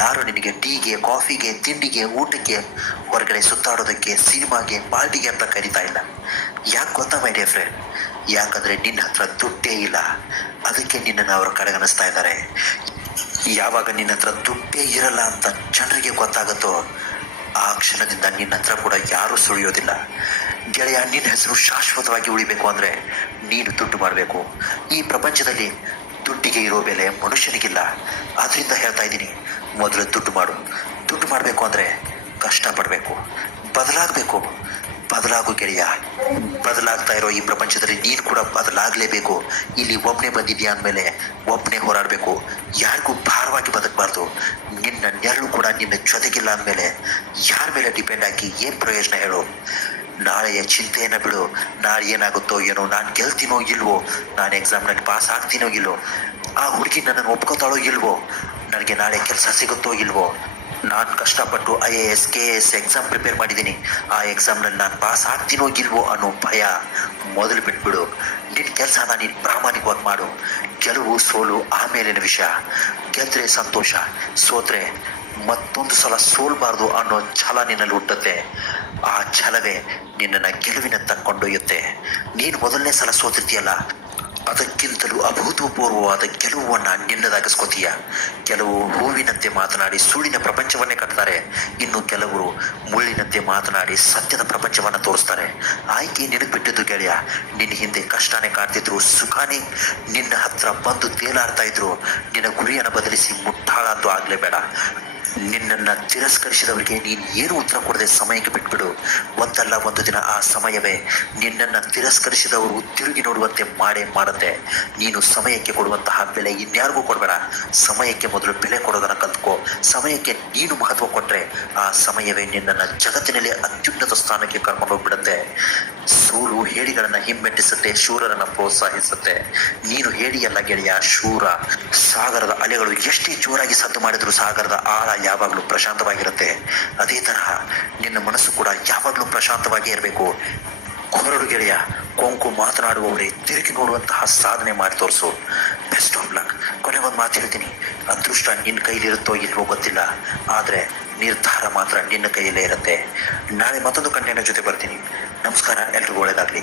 ಯಾರು ನಿನಗೆ ಟೀಗೆ, ಕಾಫಿಗೆ, ತಿಂಡಿಗೆ, ಊಟಕ್ಕೆ, ಹೊರಗಡೆ ಸುತ್ತಾಡೋದಕ್ಕೆ, ಸಿನಿಮಾಗೆ, ಪಾರ್ಟಿಗೆ ಅಂತ ಕರೀತಾ ಇಲ್ಲ. ಯಾಕೆ ಗೊತ್ತಾ ಮೈ ಡಿಯರ್ ಫ್ರೆಂಡ್? ಯಾಕಂದ್ರೆ ನಿನ್ನ ಹತ್ರ ದುಡ್ಡೇ ಇಲ್ಲ, ಅದಕ್ಕೆ ನಿನ್ನನ್ನು ಅವರು ಕಡೆಗಣಿಸ್ತಾ ಇದ್ದಾರೆ. ಯಾವಾಗ ನಿನ್ನ ಹತ್ರ ದುಡ್ಡೇ ಇರಲ್ಲ ಅಂತ ಜನರಿಗೆ ಗೊತ್ತಾಗುತ್ತೋ ಆ ಕ್ಷಣದಿಂದ ನಿನ್ನ ಹತ್ರ ಕೂಡ ಯಾರೂ ಸುಳಿಯೋದಿಲ್ಲ. ಗೆಳೆಯ, ನಿನ್ನ ಹೆಸರು ಶಾಶ್ವತವಾಗಿ ಉಳಿಬೇಕು ಅಂದರೆ ನೀನು ದುಡ್ಡು ಮಾಡಬೇಕು. ಈ ಪ್ರಪಂಚದಲ್ಲಿ ದುಡ್ಡಿಗೆ ಇರೋ ಬೆಲೆ ಮನುಷ್ಯನಿಗಿಲ್ಲ. ಆದ್ರಿಂದ ಹೇಳ್ತಾ ಇದ್ದೀನಿ, ಮೊದಲು ದುಡ್ಡು ಮಾಡು. ದುಡ್ಡು ಮಾಡಬೇಕು ಅಂದರೆ ಕಷ್ಟಪಡಬೇಕು, ಬದಲಾಗಬೇಕು. ಬದಲಾಗು ಗೆಳೆಯ. ಬದಲಾಗ್ತಾ ಇರೋ ಈ ಪ್ರಪಂಚದಲ್ಲಿ ನೀನು ಕೂಡ ಬದಲಾಗಲೇಬೇಕು. ಇಲ್ಲಿ ಒಬ್ಬನೇ ಬಂದಿದ್ಯಾ ಅಂದಮೇಲೆ ಒಬ್ಬನೇ ಹೋರಾಡಬೇಕು. ಯಾರಿಗೂ ಭಾರವಾಗಿ ಬದುಕಬಾರ್ದು. ನಿನ್ನ ನೆರಳು ಕೂಡ ನಿನ್ನ ಜೊತೆಗಿಲ್ಲ ಅಂದಮೇಲೆ ಯಾರ ಮೇಲೆ ಡಿಪೆಂಡ್ ಆಗಿ ಏನು ಪ್ರಯೋಜನ ಹೇಳು? ನಾಳೆಯ ಚಿಂತೆಯನ್ನು ಬಿಡು. ನಾಳೆ ಏನಾಗುತ್ತೋ ಏನೋ, ನಾನು ಗೆಲ್ತೀನೋ ಇಲ್ವೋ, ನಾನು ಎಕ್ಸಾಮ್ನಲ್ಲಿ ಪಾಸ್ ಆಗ್ತೀನೋ ಇಲ್ವೋ, ಆ ಹುಡುಗಿ ನನ್ನನ್ನು ಒಪ್ಕೋತಾಳೋ ಇಲ್ವೋ, ನನಗೆ ನಾಳೆ ಕೆಲಸ ಸಿಗುತ್ತೋ ಇಲ್ವೋ, ನಾನು ಕಷ್ಟಪಟ್ಟು IAS KS ಎಕ್ಸಾಮ್ ಪ್ರಿಪೇರ್ ಮಾಡಿದ್ದೀನಿ, ಆ ಎಕ್ಸಾಮ್ನಲ್ಲಿ ನಾನು ಪಾಸ್ ಆಗ್ತೀನೋ ಇಲ್ವೋ ಅನ್ನೋ ಭಯ ಮೊದಲು ಬಿಟ್ಬಿಡು. ನಿನ್ನ ಕೆಲಸನ ನೀನು ಪ್ರಾಮಾಣಿಕವಾಗಿ ಮಾಡು. ಗೆಲುವು ಸೋಲು ಆಮೇಲಿನ ವಿಷಯ. ಗೆದ್ರೆ ಸಂತೋಷ, ಸೋತ್ರೆ ಮತ್ತೊಂದು ಸಲ ಸೋಲ್ಬಾರ್ದು ಅನ್ನೋ ಛಲ ನಿನ್ನಲ್ಲಿ ಹುಟ್ಟುತ್ತೆ. ಆ ಛಲವೇ ನಿನ್ನನ್ನು ಗೆಲುವಿನತ್ತ ಕೊಂಡೊಯ್ಯುತ್ತೆ. ನೀನು ಮೊದಲನೇ ಸಲ ಸೋತಿರ್ತೀಯಲ್ಲ, ಅದಕ್ಕಿಂತಲೂ ಅಭೂತಪೂರ್ವವಾದ ಗೆಲುವನ್ನು ನಿನ್ನದಾಗಿಸ್ಕೋತೀಯ. ಕೆಲವು ಹೂವಿನಂತೆ ಮಾತನಾಡಿ ಸುಳ್ಳಿನ ಪ್ರಪಂಚವನ್ನೇ ಕಟ್ತಾರೆ, ಇನ್ನು ಕೆಲವರು ಮುಳ್ಳಿನಂತೆ ಮಾತನಾಡಿ ಸತ್ಯದ ಪ್ರಪಂಚವನ್ನು ತೋರಿಸ್ತಾರೆ. ಆಯ್ಕೆ ನಿನಗೆ ಬಿಟ್ಟಿದ್ದು ಗೆಳೆಯ. ನಿನ್ನ ಹಿಂದೆ ಕಷ್ಟನೇ ಕಾಡ್ತಿದ್ರು, ಸುಖಾನೇ ನಿನ್ನ ಹತ್ರ ಬಂದು ತೇಲಾಡ್ತಾ ಇದ್ರು. ನಿನ್ನ ಗುರಿಯನ್ನು ಬದಲಿಸಿ ಮುಟ್ಟಾಳ ಅಂತೂ ಆಗಲೇಬೇಡ. ನಿನ್ನನ್ನು ತಿರಸ್ಕರಿಸಿದವರಿಗೆ ನೀನು ಏನು ಉತ್ತರ ಕೊಡದೆ ಸಮಯಕ್ಕೆ ಬಿಟ್ಬಿಡು. ಒಂದಲ್ಲ ಒಂದು ದಿನ ಆ ಸಮಯವೇ ನಿನ್ನನ್ನು ತಿರಸ್ಕರಿಸಿದವರು ತಿರುಗಿ ನೋಡುವಂತೆ ಮಾಡೇ ಮಾಡುತ್ತೆ. ನೀನು ಸಮಯಕ್ಕೆ ಕೊಡುವಂತಹ ಬೆಲೆ ಇನ್ಯಾರಿಗೂ ಕೊಡಬೇಡ. ಸಮಯಕ್ಕೆ ಮೊದಲು ಬೆಲೆ ಕೊಡೋದನ್ನು ಕಲ್ತ್ಕೋ. ಸಮಯಕ್ಕೆ ನೀನು ಮಹತ್ವ ಕೊಟ್ಟರೆ ಆ ಸಮಯವೇ ನಿನ್ನನ್ನು ಜಗತ್ತಿನಲ್ಲಿ ಅತ್ಯುನ್ನತ ಸ್ಥಾನಕ್ಕೆ ಕರ್ಕೊಂಡು ಹೋಗ್ಬಿಡುತ್ತೆ. ಸೋಲು ಹೇಡಿಗಳನ್ನು ಹಿಮ್ಮೆಟ್ಟಿಸುತ್ತೆ, ಶೂರರನ್ನು ಪ್ರೋತ್ಸಾಹಿಸುತ್ತೆ. ನೀನು ಹೇಡಿಯಲ್ಲ ಗೆಳೆಯ, ಶೂರ. ಸಾಗರದ ಅಲೆಗಳು ಎಷ್ಟೇ ಜೋರಾಗಿ ಸದ್ದು ಮಾಡಿದ್ರು ಸಾಗರದ ಆಳ ಯಾವಾಗಲೂ ಪ್ರಶಾಂತವಾಗಿರುತ್ತೆ. ಅದೇ ತರಹ ನಿನ್ನ ಮನಸ್ಸು ಕೂಡ ಯಾವಾಗಲೂ ಪ್ರಶಾಂತವಾಗಿ ಇರಬೇಕು. ಹೊರಡು ಗೆಳೆಯ. ಕೊಂಕು ಮಾತನಾಡುವವರೇ ತಿರುಗಿ ನೋಡುವಂತಹ ಸಾಧನೆ ಮಾಡಿ ತೋರಿಸು. Best of luck. ಕೊನೆಗೊಂದು ಮಾತು ಹೇಳ್ತೀನಿ, ಅದೃಷ್ಟ ನಿನ್ನ ಕೈಲಿರುತ್ತೋ ಇಲ್ವೋ ಗೊತ್ತಿಲ್ಲ, ಆದರೆ ನಿರ್ಧಾರ ಮಾತ್ರ ನಿನ್ನ ಕೈಯಲ್ಲೇ ಇರುತ್ತೆ. ನಾಳೆ ಮತ್ತೊಂದು ಕಂಟೆಂಟ್ ಜೊತೆ ಬರ್ತೀನಿ. ನಮಸ್ಕಾರ, ಎಲ್ರಿಗೂ ಒಳ್ಳೆಯದಾಗಲಿ.